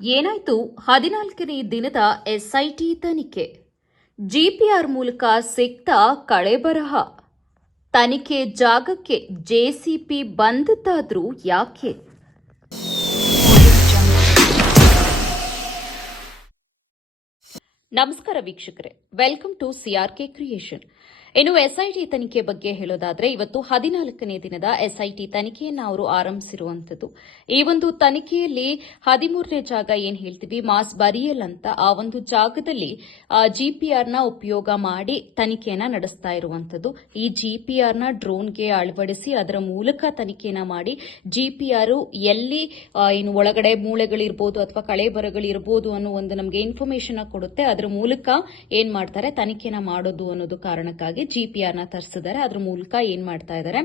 ಏನಾಯ್ತು? 14ನೇ ದಿನದ ಎಸ್ಐಟಿ ತನಿಖೆ. ಜಿಪಿಆರ್ ಮೂಲಕ ಸಿಕ್ತ ಕಳೆಬರಹ. ತನಿಖೆ ಜಾಗಕ್ಕೆ ಜೆಸಿಪಿ ಬಂದಿತ್ತಾದ್ರೂ ಯಾಕೆ? ನಮಸ್ಕಾರ ವೀಕ್ಷಕರೇ, ವೆಲ್ಕಮ್ ಟು ಸಿಆರ್ಕೆ ಕ್ರಿಯೇಷನ್. ಇನ್ನು ಎಸ್ಐಟಿ ತನಿಖೆ ಬಗ್ಗೆ ಹೇಳೋದಾದ್ರೆ, ಇವತ್ತು 14ನೇ ದಿನದ ಎಸ್ಐಟಿ ತನಿಖೆಯನ್ನು ಅವರು ಆರಂಭಿಸಿರುವಂತದ್ದು. ಈ ಒಂದು ತನಿಖೆಯಲ್ಲಿ 13ನೇ ಜಾಗ ಏನ್ ಹೇಳ್ತೀವಿ, ಮಾಸ್ ಬರಿಯಲ್ ಅಂತ, ಆ ಒಂದು ಜಾಗದಲ್ಲಿ ಜಿಪಿಆರ್ನ ಉಪಯೋಗ ಮಾಡಿ ತನಿಖೆಯನ್ನ ನಡೆಸ್ತಾ ಇರುವಂತದ್ದು. ಈ ಜಿಪಿಆರ್ನ ಡ್ರೋನ್ಗೆ ಅಳವಡಿಸಿ ಅದರ ಮೂಲಕ ತನಿಖೆಯನ್ನ ಮಾಡಿ ಜಿಪಿಆರ್ ಎಲ್ಲಿ ಇನ್ನು ಒಳಗಡೆ ಮೂಳೆಗಳಿರ್ಬೋದು ಅಥವಾ ಕಳೆಬರಗಳಿರ್ಬೋದು ಅನ್ನೋ ಒಂದು ನಮಗೆ ಇನ್ಫಾರ್ಮೇಶನ್ ಕೊಡುತ್ತೆ. ಅದರ ಮೂಲಕ ಏನ್ ಮಾಡ್ತಾರೆ, ತನಿಖೆನ ಮಾಡೋದು ಅನ್ನೋದು ಕಾರಣಕ್ಕಾಗಿ ಜಿಪಿಆರ್ನ ತರಿಸಿದ್ದಾರೆ. ಅದ್ರ ಮೂಲಕ ಏನ್ ಮಾಡ್ತಾ ಇದ್ದಾರೆ,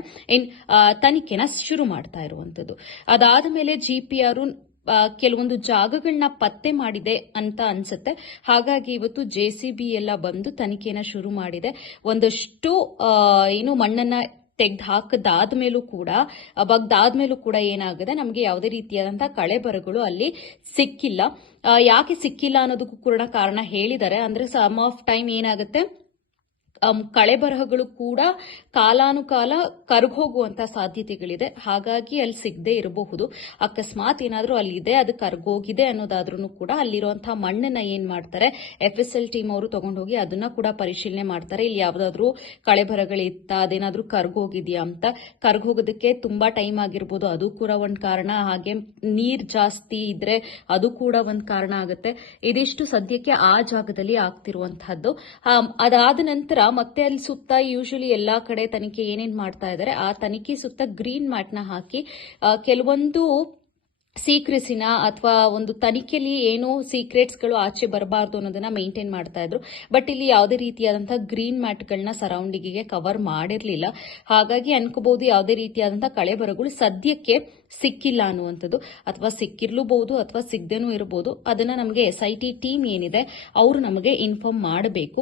ತನಿಖೆನ ಶುರು ಮಾಡ್ತಾ ಇರುವಂತದ್ದು. ಅದಾದ ಮೇಲೆ ಜಿಪಿಆರ್ ಕೆಲವೊಂದು ಜಾಗಗಳನ್ನ ಪತ್ತೆ ಮಾಡಿದೆ ಅಂತ ಅನ್ಸುತ್ತೆ. ಹಾಗಾಗಿ ಇವತ್ತು ಜೆಸಿಬಿ ಎಲ್ಲ ಬಂದು ತನಿಖೆನ ಶುರು ಮಾಡಿದೆ. ಒಂದಷ್ಟು ಮಣ್ಣನ್ನ ತೆಗೆದು ಹಾಕದಾದ್ಮೇಲೂ ಕೂಡ ಏನಾಗಿದೆ, ನಮಗೆ ಯಾವುದೇ ರೀತಿಯಾದಂತಹ ಕಳೆಬರಗಳು ಅಲ್ಲಿ ಸಿಕ್ಕಿಲ್ಲ. ಯಾಕೆ ಸಿಕ್ಕಿಲ್ಲ ಅನ್ನೋದಕ್ಕೂ ಕೂಡ ಕಾರಣ ಹೇಳಿದ್ದಾರೆ. ಅಂದ್ರೆ ಸಮ್ ಆಫ್ ಟೈಮ್ ಏನಾಗುತ್ತೆ, ಕಳೆಬರಹಗಳು ಕೂಡ ಕಾಲಾನುಕಾಲ ಕರ್ಗೋಗುವಂತ ಸಾಧ್ಯತೆಗಳಿದೆ. ಹಾಗಾಗಿ ಅಲ್ಲಿ ಸಿಗದೆ ಇರಬಹುದು. ಅಕಸ್ಮಾತ್ ಏನಾದ್ರೂ ಅಲ್ಲಿದೆ, ಅದು ಕರ್ಗೋಗಿದೆ ಅನ್ನೋದಾದ್ರೂ ಕೂಡ ಅಲ್ಲಿರುವಂತಹ ಮಣ್ಣನ್ನ ಏನ್ ಮಾಡ್ತಾರೆ, FSL ಟೀಮ್ ಅವರು ತಗೊಂಡೋಗಿ ಅದನ್ನ ಕೂಡ ಪರಿಶೀಲನೆ ಮಾಡ್ತಾರೆ. ಇಲ್ಲಿ ಯಾವ್ದಾದ್ರು ಕಳೆಬರಗಳಿತ್ತ, ಅದೇನಾದ್ರೂ ಕರ್ಗೋಗಿದ್ಯಾ ಅಂತ. ಕರ್ಗೋಗೋದಕ್ಕೆ ತುಂಬಾ ಟೈಮ್ ಆಗಿರ್ಬೋದು, ಅದು ಕೂಡ ಒಂದ್ ಕಾರಣ. ಹಾಗೆ ನೀರ್ ಜಾಸ್ತಿ ಇದ್ರೆ ಅದು ಕೂಡ ಒಂದ್ ಕಾರಣ ಆಗುತ್ತೆ. ಇದಿಷ್ಟು ಸದ್ಯಕ್ಕೆ ಆ ಜಾಗದಲ್ಲಿ ಆಗ್ತಿರುವಂತಹದ್ದು. ಅದಾದ ನಂತರ ಮತ್ತೆ ಅಲ್ಲಿ ಸುತ್ತ ಯೂಶಲಿ ಎಲ್ಲಾ ಕಡೆ ತನಿಖೆ ಏನೇನ್ ಮಾಡ್ತಾ ಇದ್ದಾರೆ, ಆ ತನಿಖೆ ಸುತ್ತ ಗ್ರೀನ್ ಮ್ಯಾಟ್ ನ ಹಾಕಿ ಕೆಲವೊಂದು ಸೀಕ್ರೆಸಿನ ಅಥವಾ ಒಂದು ತನಿಖೆಯಲ್ಲಿ ಏನೋ ಸೀಕ್ರೆಟ್ಸ್ಗಳು ಆಚೆ ಬರಬಾರ್ದು ಅನ್ನೋದನ್ನ ಮೇಂಟೈನ್ ಮಾಡ್ತಾ ಇದ್ರು. ಬಟ್ ಇಲ್ಲಿ ಯಾವುದೇ ರೀತಿಯಾದಂತಹ ಗ್ರೀನ್ ಮ್ಯಾಟ್ಗಳನ್ನ ಸರೌಂಡಿಂಗಿಗೆ ಕವರ್ ಮಾಡಿರ್ಲಿಲ್ಲ. ಹಾಗಾಗಿ ಅನ್ಕೋಬಹುದು ಯಾವುದೇ ರೀತಿಯಾದಂತಹ ಕಳೆಬರಗಳು ಸದ್ಯಕ್ಕೆ ಸಿಕ್ಕಿಲ್ಲ ಅನ್ನುವಂಥದ್ದು. ಅಥವಾ ಸಿಕ್ಕಿರ್ಲೂಬಹುದು ಅಥವಾ ಸಿಗದೇನೂ ಇರಬಹುದು. ಅದನ್ನ ನಮಗೆ SIT ಟೀಮ್ ಏನಿದೆ ಅವರು ನಮಗೆ ಇನ್ಫಾರ್ಮ್ ಮಾಡಬೇಕು.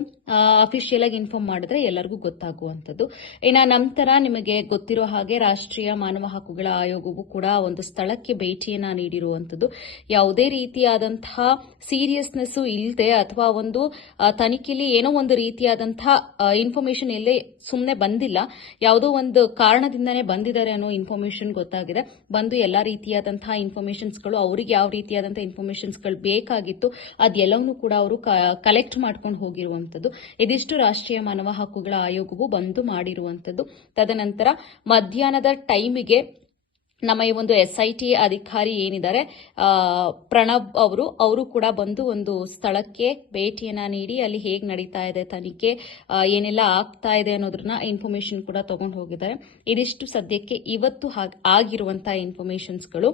ಅಫಿಷಿಯಲ್ ಆಗಿ ಇನ್ಫಾರ್ಮ್ ಮಾಡಿದ್ರೆ ಎಲ್ಲರಿಗೂ ಗೊತ್ತಾಗುವಂಥದ್ದು. ಇನ್ನ ನಂತರ ನಿಮಗೆ ಗೊತ್ತಿರೋ ಹಾಗೆ ರಾಷ್ಟ್ರೀಯ ಮಾನವ ಹಕ್ಕುಗಳ ಆಯೋಗವು ಕೂಡ ಒಂದು ಸ್ಥಳಕ್ಕೆ ಭೇಟಿಯನ್ನ ನೀಡಿರುವಂಥದ್ದು. ಯಾವುದೇ ರೀತಿಯಾದಂತಹ ಸೀರಿಯಸ್ನೆಸ್ ಇಲ್ಲದೆ ಅಥವಾ ಒಂದು ತನಿಖೆಯಲ್ಲಿ ಏನೋ ಒಂದು ರೀತಿಯಾದಂತಹ ಇನ್ಫಾರ್ಮೇಶನ್ ಎಲ್ಲೇ ಸುಮ್ಮನೆ ಬಂದಿಲ್ಲ, ಯಾವುದೋ ಒಂದು ಕಾರಣದಿಂದನೇ ಬಂದಿದ್ದಾರೆ ಅನ್ನೋ ಇನ್ಫಾರ್ಮೇಶನ್ ಗೊತ್ತಾಗಿದೆ. ಬಂದು ಎಲ್ಲಾ ರೀತಿಯಾದಂತಹ ಇನ್ಫಾರ್ಮೇಶನ್ಸ್ಗಳು, ಅವರಿಗೆ ಯಾವ ರೀತಿಯಾದಂತಹ ಇನ್ಫಾರ್ಮೇಶನ್ಸ್ಗಳು ಬೇಕಾಗಿತ್ತು ಅದೆಲ್ಲವನ್ನೂ ಕೂಡ ಅವರು ಕಲೆಕ್ಟ್ ಮಾಡ್ಕೊಂಡು ಹೋಗಿರುವಂತದ್ದು. ಇದಿಷ್ಟು ರಾಷ್ಟ್ರೀಯ ಮಾನವ ಹಕ್ಕುಗಳ ಆಯೋಗವು ಬಂದು ಮಾಡಿರುವಂತದ್ದು. ತದನಂತರ ಮಧ್ಯಾಹ್ನದ ಟೈಮಿಗೆ ನಮ್ಮ ಈ ಒಂದು SIT ಅಧಿಕಾರಿ ಏನಿದ್ದಾರೆ ಪ್ರಣಬ್ ಅವರು ಕೂಡ ಬಂದು ಒಂದು ಸ್ಥಳಕ್ಕೆ ಭೇಟಿಯನ್ನ ನೀಡಿ ಅಲ್ಲಿ ಹೇಗೆ ನಡೀತಾ ಇದೆ ತನಿಖೆ, ಏನೆಲ್ಲ ಆಗ್ತಾ ಇದೆ ಅನ್ನೋದನ್ನ ಇನ್ಫಾರ್ಮೇಶನ್ ಕೂಡ ತಗೊಂಡು ಹೋಗಿದ್ದಾರೆ. ಇದಿಷ್ಟು ಸದ್ಯಕ್ಕೆ ಇವತ್ತು ಆಗಿರುವಂತಹ ಇನ್ಫಾರ್ಮೇಶನ್ಸ್ಗಳು.